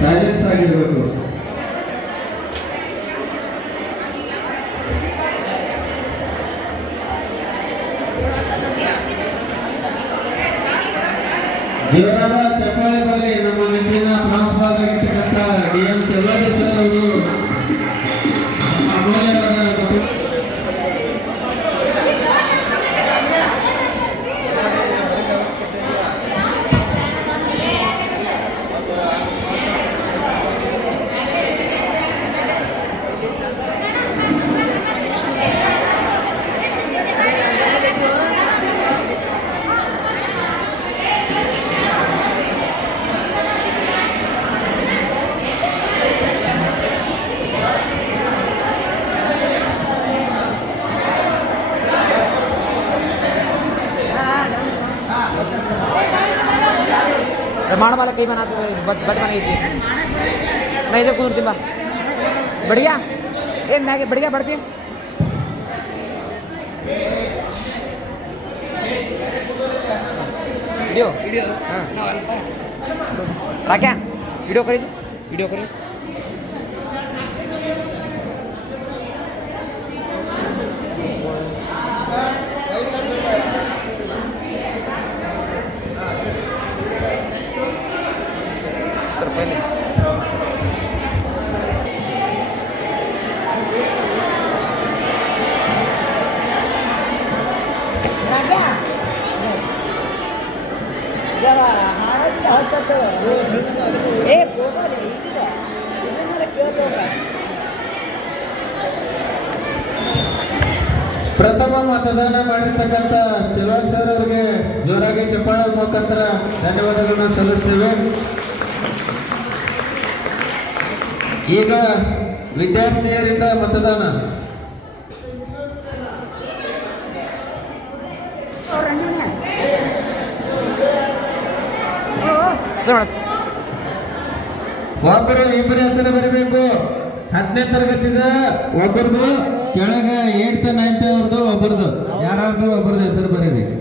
Silence ಆಗಿರಬೇಕು. ಜೋರಾದ ಚಪ್ಪಾಳೆ ಬರಲಿ. ನಮ್ಮ ನೆಚ್ಚಿನ ಪ್ರಾಂಶುಪಾಲ ಆಗಿರ್ತಕ್ಕಂಥ DM ಚೆಲುವಾದಿ ಸರ್ ಅವರು प्रमाण वाला कहीं बनाते थे, बट बनाई थी नहीं जब कूद बा बढ़िया ए मैं बढ़िया बढ़ती वीडियो वीडियो हाँ क्या वीडियो करी ಪ್ರಥಮ ಮತದಾನ ಮಾಡಿರ್ತಕ್ಕಂಥ ಚೆಲುವಾದಿ ಸರ್ ಅವರಿಗೆ ಜೋರಾಗಿ ಚಪ್ಪಾಳೆ ಮುಖಾಂತರ ಧನ್ಯವಾದಗಳನ್ನು ಸಲ್ಲಿಸ್ತೇವೆ. ಈಗ ವಿದ್ಯಾರ್ಥಿನಿಯರಿಂದ ಮತದಾನ. ಒಬ್ಬರು ಇಬ್ಬರು ಹೆಸರು ಬರೀಬೇಕು. 10ನೇ ತರಗತಿದ ಒಬ್ಬರದು, ಕೆಳಗೆ 8th 9th ಅವ್ರದ್ದು ಒಬ್ಬರದು, ಯಾರ್ದು ಒಬ್ಬರದು ಹೆಸರು ಬರೀಬೇಕು.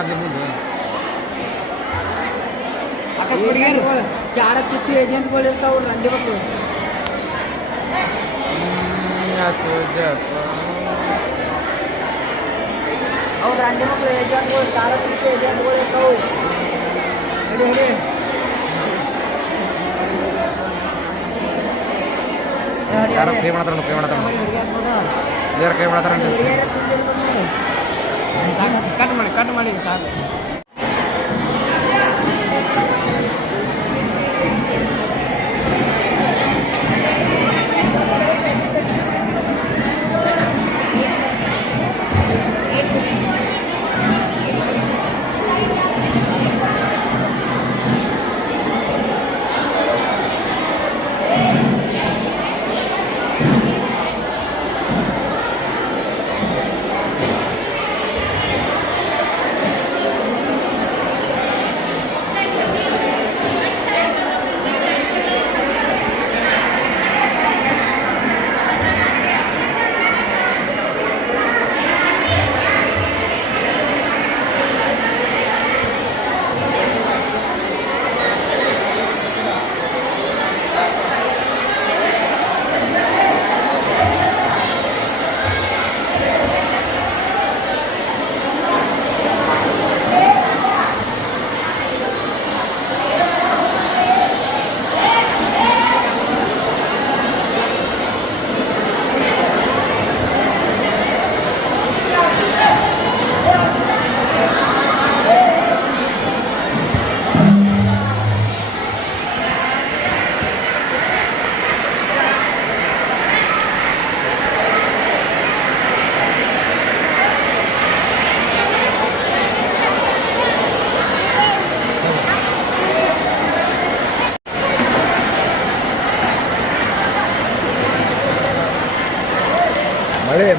ಮಾಡಾತಿ ಮುಂದೆ ಚಾರ ಚುಚ್ಚು ಏಜೆಂಟ್ಗಳು ಇರ್ತಾವ್ರು ರಂಡಿ ಮಕ್ಕಳು ಅವ್ರು ರಂಡಿ ಮಕ್ಕಳು ಏಜೆಂಟ್ಗಳು ಚಾರ ಚುಚ್ಚು ಏಜೆಂಟ್ಗಳು ಇರ್ತಾವು ಹೇಳಿ ಹೇಳಿ ಯಾರು ಕೈ ಮಾಡ್ತಾರ ಕೈ ಮಾಡ್ತಾರ ಯಾರು ಕೈ ಮಾಡ್ತಾರ ಕಟ್ ಮಾಡಿ ಸಾಕು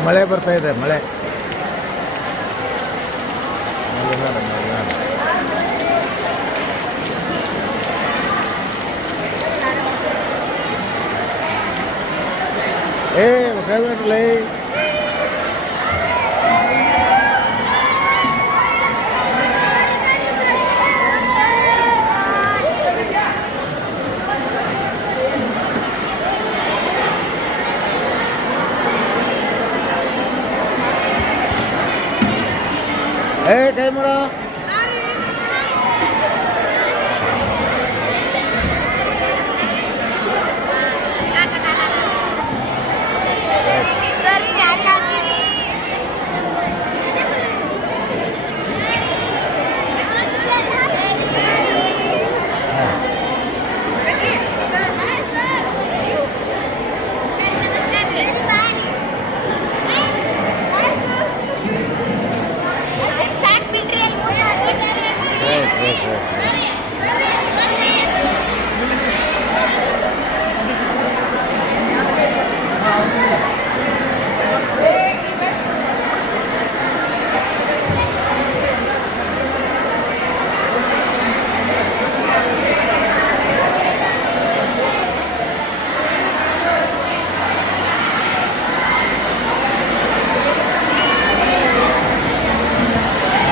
ಮಳೆ ಬರ್ತಾ ಇದೆ ಮಳೆ ಕೈ ಮಾಡೋ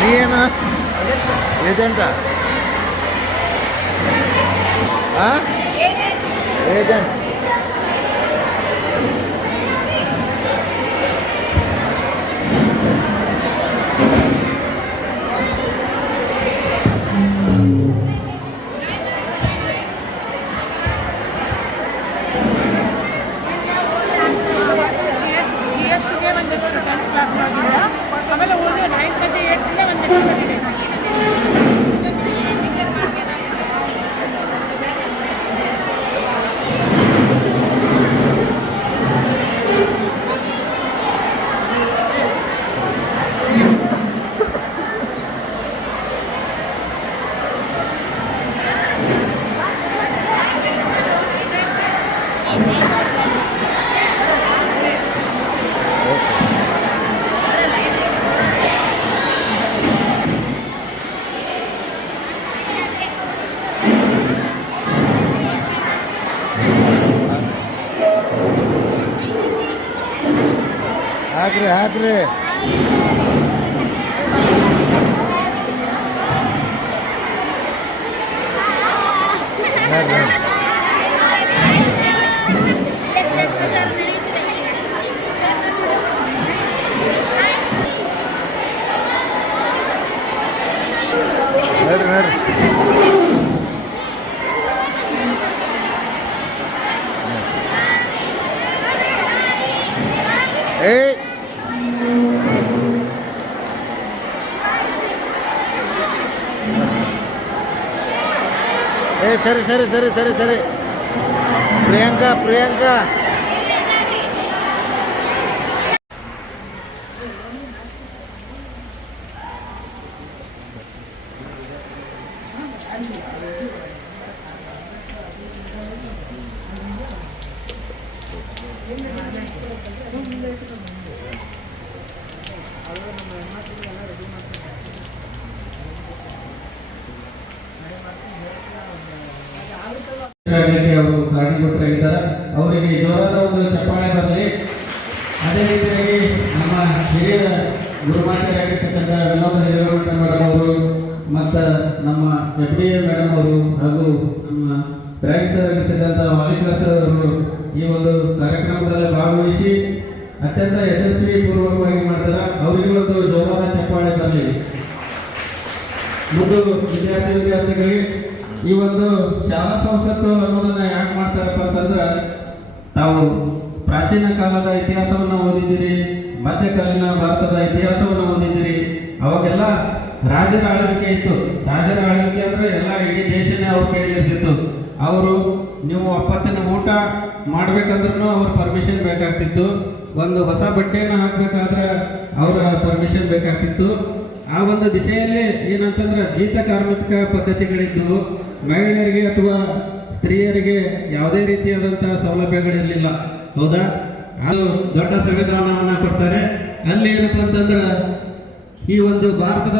ನೀನು ಏಜೆಂಟಾ ಏಜೆಂಟ್ ಆಮೇಲೆ ಓದಿದ್ರೆ 9th ಮತ್ತೆ 8th ಒಂದು ಹಾಕ್ರಿ ಹಾಕ್ರಿ ಸರಿ ಸರಿ ಸರಿ ಸರಿ ಸರಿ ಪ್ರಿಯಾಂಕಾ ಪ್ರಿಯಾಂಕಾ ಅವರು ಕಾರಣೀಭೂತರಾಗಿದ್ದಾರೆ. ಅವರಿಗೆ ಜೋರಾದ ಒಂದು ಚಪ್ಪಾಳೆ ಬರಲಿ. ಅದೇ ರೀತಿಯಾಗಿ ನಮ್ಮ ಹಿರಿಯ ಗುರುಮಾತೆಯಾಗಿರ್ತಕ್ಕಂಥ ವಿನೋದ ಹಿರೇಮಠ ಮೇಡಮ್ ಅವರು ಮತ್ತು ನಮ್ಮ FDA ಮೇಡಮ್ ಅವರು ಹಾಗೂ ನಮ್ಮ ಬ್ಯಾಂಕ್ ಸರ್ ಆಗಿರ್ತಕ್ಕಂಥ ವಾಲಿಕರ್ ಸರ್ ಅವರು ಈ ಒಂದು ಕಾರ್ಯಕ್ರಮದಲ್ಲಿ ಭಾಗವಹಿಸಿ ಅತ್ಯಂತ ಯಶಸ್ವಿ ಪೂರ್ವಕವಾಗಿ ಮಾಡ್ತಾರೆ. ಅವರಿಗೆ ಒಂದು ಜೋರಾದ ಚಪ್ಪಾಳೆ ಬರಲಿ. ಮುಂದೆ ವಿದ್ಯಾರ್ಥಿಗಳಿಗೆ ಈ ಒಂದು ಶಾಲಾ ಸಂಸತ್ತು ಅನ್ನೋದನ್ನ ಯಾಕೆ ಮಾಡ್ತಾರಪ್ಪ ಅಂತಂದ್ರೆ, ತಾವು ಪ್ರಾಚೀನ ಕಾಲದ ಇತಿಹಾಸವನ್ನು ಓದಿದ್ದೀರಿ, ಮಧ್ಯಕಾಲೀನ ಭಾರತದ ಇತಿಹಾಸವನ್ನು ಓದಿದ್ದೀರಿ. ಅವಾಗೆಲ್ಲ ರಾಜರ ಆಳ್ವಿಕೆ ಇತ್ತು. ರಾಜರ ಆಳ್ವಿಕೆ ಅಂದ್ರೆ ಎಲ್ಲ ಇಡೀ ದೇಶನೇ ಅವ್ರ ಕೈಯಲ್ಲಿ ಇರ್ತಿತ್ತು. ಅವರು ನೀವು ಒಪ್ಪತ್ತಿನ ಊಟ ಮಾಡ್ಬೇಕಂದ್ರೂ ಅವ್ರ ಪರ್ಮಿಷನ್ ಬೇಕಾಗ್ತಿತ್ತು. ಒಂದು ಹೊಸ ಬಟ್ಟೆಯನ್ನು ಹಾಕ್ಬೇಕಾದ್ರೆ ಅವರ ಪರ್ಮಿಷನ್ ಬೇಕಾಗ್ತಿತ್ತು. ಆ ಒಂದು ದಿಶೆಯಲ್ಲಿ ಏನಂತಂದ್ರೆ ಜೀತ ಕಾರ್ಮಿಕ ಪದ್ಧತಿಗಳಿದ್ದು ಮಹಿಳೆಯರಿಗೆ ಅಥವಾ ಸ್ತ್ರೀಯರಿಗೆ ಯಾವುದೇ ರೀತಿಯಾದಂತಹ ಸೌಲಭ್ಯಗಳಿರಲಿಲ್ಲ. ಹೌದಾ? ಅದು ದೊಡ್ಡ ಸಂವಿಧಾನವನ್ನ ಕೊಡ್ತಾರೆ. ಅಲ್ಲಿ ಏನಪ್ಪ ಅಂತಂದ್ರೆ ಈ ಒಂದು ಭಾರತದ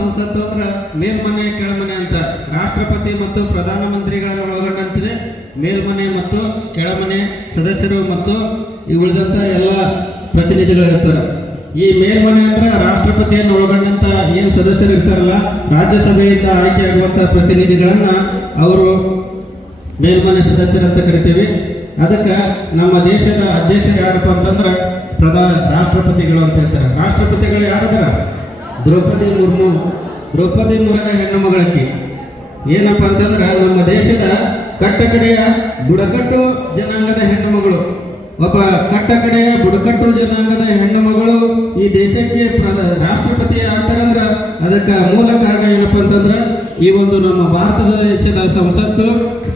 ಸಂಸತ್ತು ಅಂದ್ರೆ ಮೇಲ್ಮನೆ ಕೆಳಮನೆ ಅಂತ ರಾಷ್ಟ್ರಪತಿ ಮತ್ತು ಪ್ರಧಾನಮಂತ್ರಿಗಳನ್ನು ಒಳಗೊಂಡಂತಿದೆ. ಮೇಲ್ಮನೆ ಮತ್ತು ಕೆಳಮನೆ ಸದಸ್ಯರು ಮತ್ತು ಈ ಉಳಿದಂತ ಎಲ್ಲ ಪ್ರತಿನಿಧಿಗಳಿರ್ತಾರೆ. ಈ ಮೇಲ್ಮನೆ ಅಂದ್ರೆ ರಾಷ್ಟ್ರಪತಿಯನ್ನು ಒಳಗೊಂಡಂತ ಏನು ಸದಸ್ಯರು ಇರ್ತಾರಲ್ಲ, ರಾಜ್ಯಸಭೆಯಿಂದ ಆಯ್ಕೆಯಾಗುವಂತ ಪ್ರತಿನಿಧಿಗಳನ್ನ ಅವರು ಮೇಲ್ಮನೆ ಸದಸ್ಯರಂತ ಕರಿತೀವಿ. ಅದಕ್ಕೆ ನಮ್ಮ ದೇಶದ ಅಧ್ಯಕ್ಷರು ಯಾರಪ್ಪ ಅಂತಂದ್ರೆ ರಾಷ್ಟ್ರಪತಿಗಳು ಅಂತ ಹೇಳ್ತಾರೆ. ರಾಷ್ಟ್ರಪತಿಗಳು ಯಾರದಾರ? ದ್ರೌಪದಿ ಮುರ್ಮು ಹೆಣ್ಣು ಮಗಳಕ್ಕಿ. ಏನಪ್ಪ ಅಂತಂದ್ರೆ ನಮ್ಮ ದೇಶದ ಕಟ್ಟಕಡೆಯ ಬುಡಕಟ್ಟು ಜನಾಂಗದ ಹೆಣ್ಣು ಮಗಳು. ಒಬ್ಬ ಕಟ್ಟಕಡೆಯ ಬುಡಕಟ್ಟು ಜನಾಂಗದ ಹೆಣ್ಣು ಮಗಳು ಈ ದೇಶಕ್ಕೆ ರಾಷ್ಟ್ರಪತಿ ಆಗ್ತಾರಂದ್ರ ಅದಕ್ಕೆ ಮೂಲ ಕಾರಣ ಏನಪ್ಪ ಅಂತಂದ್ರೆ ಈ ಒಂದು ನಮ್ಮ ಭಾರತದ ದೇಶದ ಸಂಸತ್ತು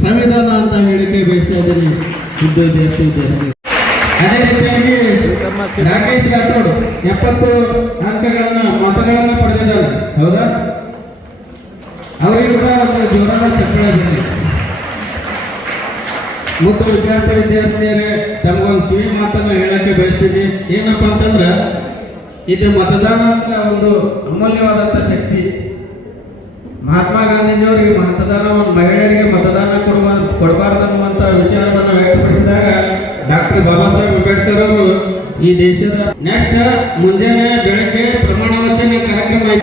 ಸಂವಿಧಾನ ಅಂತ ಹೇಳಿಕೆ ಬಯಸ್ತಾ ಇದ್ದೀನಿ ವಿದ್ಯಾರ್ಥಿ. ಅದೇ ರೀತಿಯಾಗಿ ರಾಕೇಶ್ ರಾಥೋಡ್ 70 ಮತಗಳನ್ನ ಪಡೆದಿದ್ದಾರೆ. ಹೌದಾ? ಅವರಿಗೆ ಕೂಡ ಒಂದು ಜೋರಾದ ಚಪ್ಪಾಳೆ ಬರಲಿ. ಮುಖ್ಯ ವಿದ್ಯಾರ್ಥಿನಿಯರೇ, ತಮಗೊಂದು ಕಿವಿ ಮಾತನ್ನು ಹೇಳಕ್ಕೆ ಬಯಸ್ತೀನಿ. ಏನಪ್ಪಾ ಅಂತಂದ್ರೆ ಇದು ಮತದಾನ ಅಂದ್ರೆ ಒಂದು ಅಮೂಲ್ಯವಾದಂತ ಶಕ್ತಿ. ಮಹಾತ್ಮ ಗಾಂಧೀಜಿಯವರಿಗೆ ಮತದಾನವನ್ನು ಮಹಿಳೆಯರಿಗೆ ಮತದಾನ ಕೊಡಬಾರದು ಅನ್ನುವಂತ ವಿಚಾರವನ್ನು ವ್ಯಕ್ತಪಡಿಸಿದಾಗ ಡಾಕ್ಟರ್ ಬಾಬಾ ಸಾಹೇಬ್ ಅಂಬೇಡ್ಕರ್ ಅವರು ಈ ದೇಶದ ನೆಕ್ಸ್ಟ್ ಮುಂಜಾನೆ ಬೆಳಗ್ಗೆ ಪ್ರಮಾಣ ವಚನ ಕಾರ್ಯಕ್ರಮ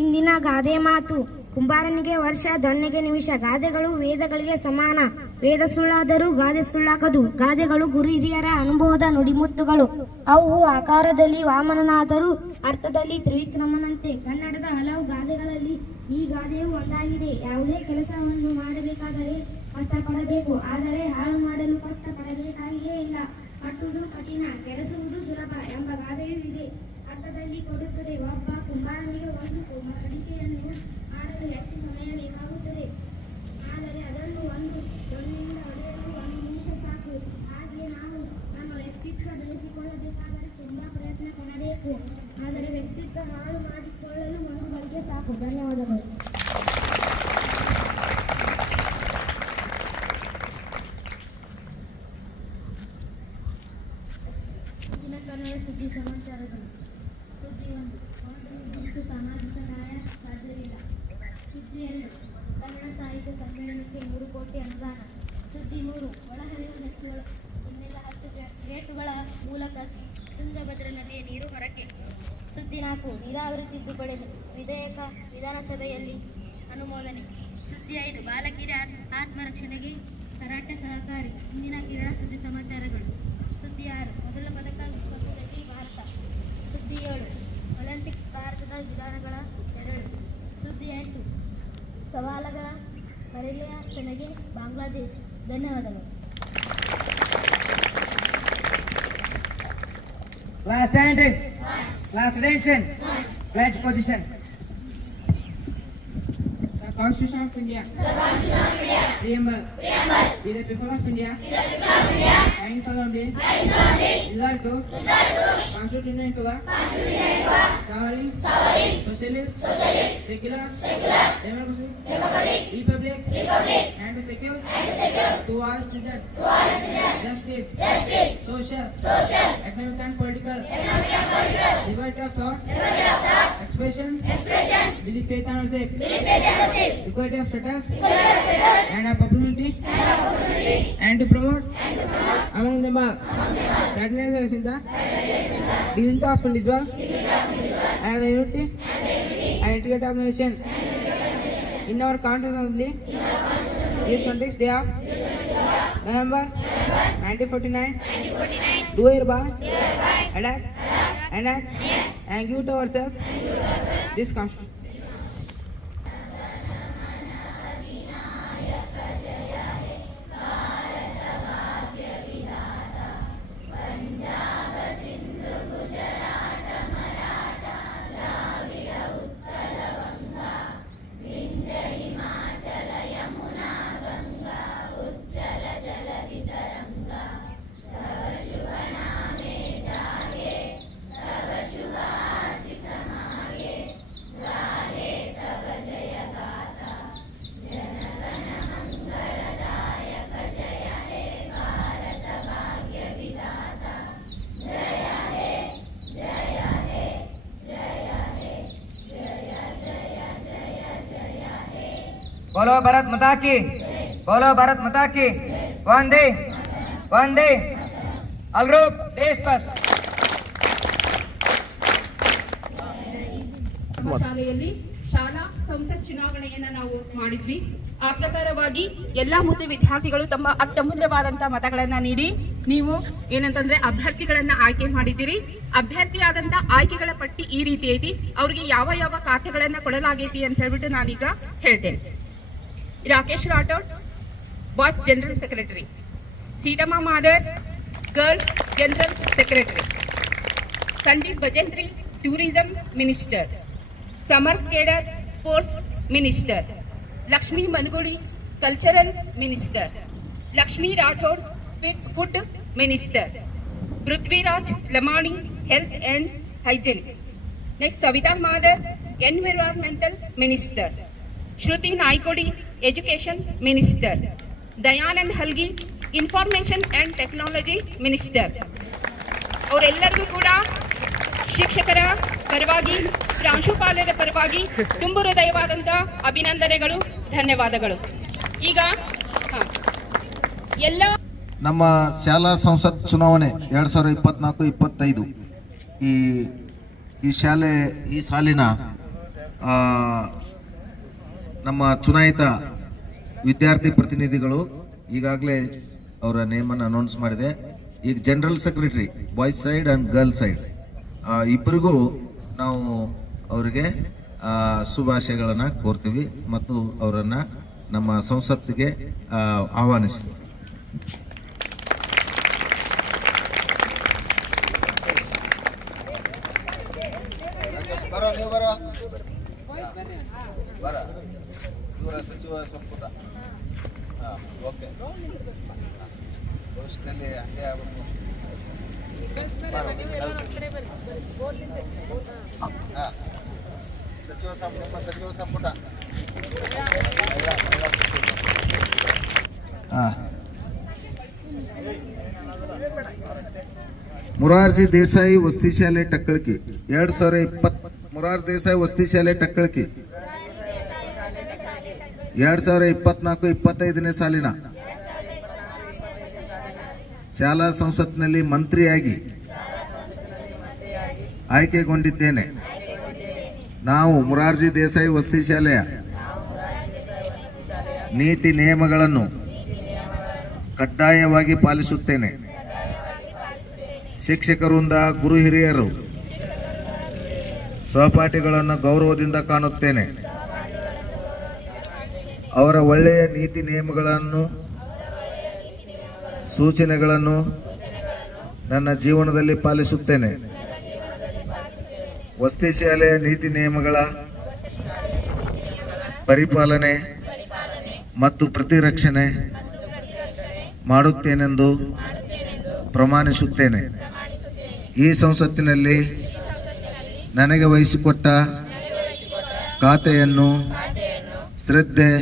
ಇಂದಿನ ಗಾದೆ ಮಾತು: ಕುಂಬಾರನಿಗೆ ವರ್ಷ, ದೊಣ್ಣೆಗೆ ನಿಮಿಷ. ಗಾದೆಗಳು ವೇದಗಳಿಗೆ ಸಮಾನ. ವೇದ ಸುಳ್ಳಾದರೂ ಗಾದೆ ಸುಳ್ಳಾಗದು. ಗಾದೆಗಳು ಗುರು ಹಿರಿಯರ ಅನುಭವದ ನುಡಿಮುತ್ತುಗಳು. ಅವು ಆಕಾರದಲ್ಲಿ ವಾಮನನಾದರೂ ಅರ್ಥದಲ್ಲಿ ತ್ರಿವಿಕ್ರಮನಂತೆ. ಕನ್ನಡದ ಹಲವು ಗಾದೆಗಳಲ್ಲಿ ಈ ಗಾದೆಯು ಒಂದಾಗಿದೆ. ಯಾವುದೇ ಕೆಲಸವನ್ನು ಮಾಡಬೇಕಾದರೆ ಕಷ್ಟಪಡಬೇಕು, ಆದರೆ ಹಾಳು ಮಾಡಲು ಕಷ್ಟಪಡಬೇಕಾಗಿಯೇ ಇಲ್ಲ. ಕಟ್ಟುವುದು ಕಠಿಣ, ಕೆಡಿಸುವುದು ಸುಲಭ ಎಂಬ ಗಾದೆಯೂ ಇದೆ. ಅರ್ಥದಲ್ಲಿ ಕೊಡುತ್ತದೆ. ಒಬ್ಬ ಕುಂಬಾರನಿಗೆ ಒಂದು ಮಡಿಕೆಯನ್ನು ಮಾಡಲು ಹೆಚ್ಚು ಸಮಯ ಬೇಕಾಗುತ್ತದೆ, ಆದರೆ ಅದನ್ನು ಒಂದು ದೊಣ್ಣೆಯಿಂದ ಹೊಡೆಯಲು 1 ನಿಮಿಷ ಸಾಕು. ಹಾಗೆ ನಾವು ನಮ್ಮ ವ್ಯಕ್ತಿತ್ವ ಬೆಳೆಸಿಕೊಳ್ಳಬೇಕಾದರೆ ತುಂಬಾ ಪ್ರಯತ್ನ ಪಡಬೇಕು, ಆದರೆ ವ್ಯಕ್ತಿತ್ವ ಹಾಳು ಮಾಡಿಕೊಳ್ಳಲು 1 ಗಳಿಗೆ ಸಾಕು. ಧನ್ಯವಾದಗಳು. ಕನ್ನಡ ಸುದ್ದಿ ಸಮಾಚಾರಗಳು. ಸುದ್ದಿ 1: ಸಾಮಾಜಿಕ ನ್ಯಾಯ ಸಾಧ್ಯವಿಲ್ಲ. ಸುದ್ದಿ 2: ಕನ್ನಡ ಸಾಹಿತ್ಯ ಸಮ್ಮೇಳನಕ್ಕೆ 3 ಕೋಟಿ ಅನುದಾನ. ಸುದ್ದಿ 3: ಒಳಹರಿವು ಹೆಚ್ಚಳ ಇನ್ನೆಲ್ಲ 10 ತುಂಗಭದ್ರಾ ನದಿಯ ನೀರು ಹೊರಕ್ಕೆ. ಸುದ್ದಿ 4 ನೀರಾವರಿ ತಿದ್ದುಪಡಿ ವಿಧೇಯಕ ವಿಧಾನಸಭೆಯಲ್ಲಿ ಅನುಮೋದನೆ. ಸುದ್ದಿ 5 ಬಾಲಕಿಯರ ಆತ್ಮರಕ್ಷಣೆಗೆ ಕರಾಟೆ ಸಹಕಾರಿ. ಇಂದಿನ ಕ್ರೀಡಾ ಸುದ್ದಿ ಸಮಾಚಾರಗಳು. ಸುದ್ದಿ 6 ಮೊದಲ ಪದಕ ವಿಶ್ವಕಪ್ನಲ್ಲಿ ಭಾರತ. ಸುದ್ದಿ 7 ಒಲಿಂಪಿಕ್ಸ್ ಭಾರತದ ವಿಧಾನಗಳ ನೆರಳು. ಸುದ್ದಿ 8 ಸವಾಲುಗಳ ಪರಿವರ್ತನೆಗೆ ಬಾಂಗ್ಲಾದೇಶ. ಧನ್ಯವಾದಗಳು. Class scientist. Class attention. Pledge position. The Constitution of India. Preamble. Be the people of India. Lying solemnly. Result to. Constitution into a. Sovereign. Socialist. Secular. Democracy. Republic. And to secure. To all citizens. Justice. Social. Economic and political. Liberty of thought. Expression. Belief, faith and worship. Equality of status. And opportunity. And to promote. Among them are fraternity in the dignity of individual and the unity and integrity of nation. In our Constitution Assembly, this 26th day of November 1949, do hereby enact and give to ourselves this Constitution. बोलो भारत माता की, बोलो भारत माता की। वंदे वंदे अलरूप देश बस। ಶಾಲೆಯಲ್ಲಿ ಶಾಲಾ ಸಂಸತ್ ಚುನಾವಣೆಯನ್ನ ನಾವು ಮಾಡಿದ್ವಿ. ಆ ಪ್ರಕಾರವಾಗಿ ಎಲ್ಲಾ ವಿದ್ಯಾರ್ಥಿಗಳು ತಮ್ಮ ಅತ್ಯಮೂಲ್ಯವಾದಂತಹ ಮತಗಳನ್ನ ನೀಡಿ ನೀವು ಏನಂತಂದ್ರೆ ಅಭ್ಯರ್ಥಿಗಳನ್ನ ಆಯ್ಕೆ ಮಾಡಿದ್ದೀರಿ. ಅಭ್ಯರ್ಥಿಯಾದಂತ ಆಯ್ಕೆಗಳ ಪಟ್ಟಿ ಈ ರೀತಿ ಐತಿ. ಅವ್ರಿಗೆ ಯಾವ ಯಾವ ಖಾತೆಗಳನ್ನ ಕೊಡಲಾಗೈತಿ ಅಂತ ಹೇಳ್ಬಿಟ್ಟು ನಾನೀಗ ಹೇಳ್ತೇನೆ. Rakesh Rathod boys general secretary, Seetamma Madar girls general secretary, Sandeep Bhajantri tourism minister, Samarth Kedar sports minister, Lakshmi Managuli cultural minister, Lakshmi Rathod food minister, Prithviraj Lamani health and hygiene. Next Savita Madar environmental minister, Shruti Naikodi education minister, Dayanand Halgi information and technology minister. ಅವರೆಲ್ಲರಿಗೂ ಕೂಡ ಶಿಕ್ಷಕರ ಪರವಾಗಿ ಪ್ರಾಂಶುಪಾಲರ ಪರವಾಗಿ ತುಂಬು ಹೃದಯವಾದಂತಹ ಅಭಿನಂದನೆಗಳು, ಧನ್ಯವಾದಗಳು. ಈಗ ಎಲ್ಲ ನಮ್ಮ ಶಾಲಾ ಸಂಸತ್ ಚುನಾವಣೆ 2024-25 ಈ ಸಾಲಿನ ನಮ್ಮ ಚುನಾಯಿತ ವಿದ್ಯಾರ್ಥಿ ಪ್ರತಿನಿಧಿಗಳು ಈಗಾಗಲೇ ಅವರ ನೇಮನ್ನು ಅನೌನ್ಸ್ ಮಾಡಿದೆ. ಈಗ general secretary boys side and girl side ಇಬ್ಬರಿಗೂ ನಾವು ಅವರಿಗೆ ಶುಭಾಶಯಗಳನ್ನು ಕೋರ್ತೀವಿ ಮತ್ತು ಅವರನ್ನು ನಮ್ಮ ಸಂಸತ್ತಿಗೆ ಆಹ್ವಾನಿಸ್ತೀವಿ. ಇವರ ಸಚಿವ ಸಂಪುಟ ಓಕೆ ಭವಿಷ್ಯದಲ್ಲಿ ಹಂಗೆ ಆಗಬೇಕು. ನಿಮ್ಮ ಸಚಿವ ಸಂಪುಟ ಮೊರಾರ್ಜಿ ದೇಸಾಯಿ ವಸತಿ ಶಾಲೆ ಟಕ್ಕಳಕಿ 2020 ಮೊರಾರ್ಜಿ ದೇಸಾಯಿ ವಸತಿ ಶಾಲೆ ಟಕ್ಕಳಕಿ 2024-25ನೇ ಸಾಲಿನ ಶಾಲಾ ಸಂಸತ್ನಲ್ಲಿ ಮಂತ್ರಿಯಾಗಿ ಆಯ್ಕೆಗೊಂಡಿದ್ದೇನೆ. ನಾವು ಮೊರಾರ್ಜಿ ದೇಸಾಯಿ ವಸತಿ ಶಾಲೆಯ ನೀತಿ ನಿಯಮಗಳನ್ನು ಕಡ್ಡಾಯವಾಗಿ ಪಾಲಿಸುತ್ತೇನೆ. ಶಿಕ್ಷಕರಿಂದ ಗುರು ಹಿರಿಯರು ಸಹಪಾಠಿಗಳನ್ನು ಗೌರವದಿಂದ ಕಾಣುತ್ತೇನೆ. ಅವರ ಒಳ್ಳೆಯ ನೀತಿ ನಿಯಮಗಳನ್ನು ಸೂಚನೆಗಳನ್ನು ನನ್ನ ಜೀವನದಲ್ಲಿ ಪಾಲಿಸುತ್ತೇನೆ. ವಸತಿ ಶಾಲೆಯ ನೀತಿ ನಿಯಮಗಳ ಪರಿಪಾಲನೆ ಮತ್ತು ಪ್ರತಿರಕ್ಷಣೆ ಮಾಡುತ್ತೇನೆಂದು ಪ್ರಮಾಣಿಸುತ್ತೇನೆ. ಈ ಸಂಸತ್ತಿನಲ್ಲಿ ನನಗೆ ವಹಿಸಿಕೊಟ್ಟ ಖಾತೆಯನ್ನು ಶ್ರದ್ಧೆ,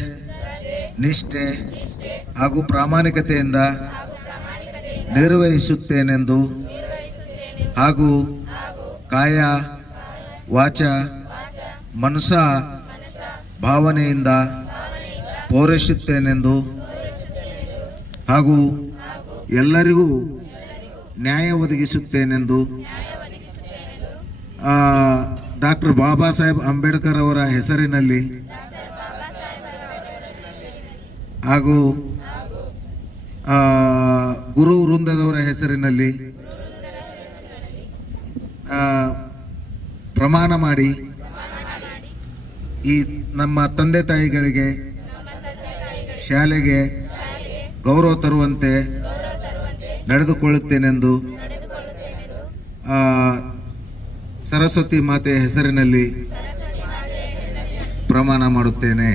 ನಿಷ್ಠೆ ಹಾಗೂ ಪ್ರಾಮಾಣಿಕತೆಯಿಂದ ನಿರ್ವಹಿಸುತ್ತೇನೆಂದು ಹಾಗೂ ಕಾಯ, ವಾಚ, ಮನಸ ಭಾವನೆಯಿಂದ ಪೂರೈಸುತ್ತೇನೆಂದು ಹಾಗೂ ಎಲ್ಲರಿಗೂ ನ್ಯಾಯ ಒದಗಿಸುತ್ತೇನೆಂದು ಡಾಕ್ಟರ್ ಬಾಬಾ ಸಾಹೇಬ್ ಅಂಬೇಡ್ಕರ್ ಅವರ ಹೆಸರಿನಲ್ಲಿ ಹಾಗೂ ಗುರು ವೃಂದದವರ ಹೆಸರಿನಲ್ಲಿ ಪ್ರಮಾಣ ಮಾಡಿ ಈ ನಮ್ಮ ತಂದೆ ತಾಯಿಗಳಿಗೆ ಶಾಲೆಗೆ ಗೌರವ ತರುವಂತೆ ನಡೆದುಕೊಳ್ಳುತ್ತೇನೆಂದು ಸರಸ್ವತಿ ಮಾತೆಯ ಹೆಸರಿನಲ್ಲಿ ಪ್ರಮಾಣ ಮಾಡುತ್ತೇನೆ.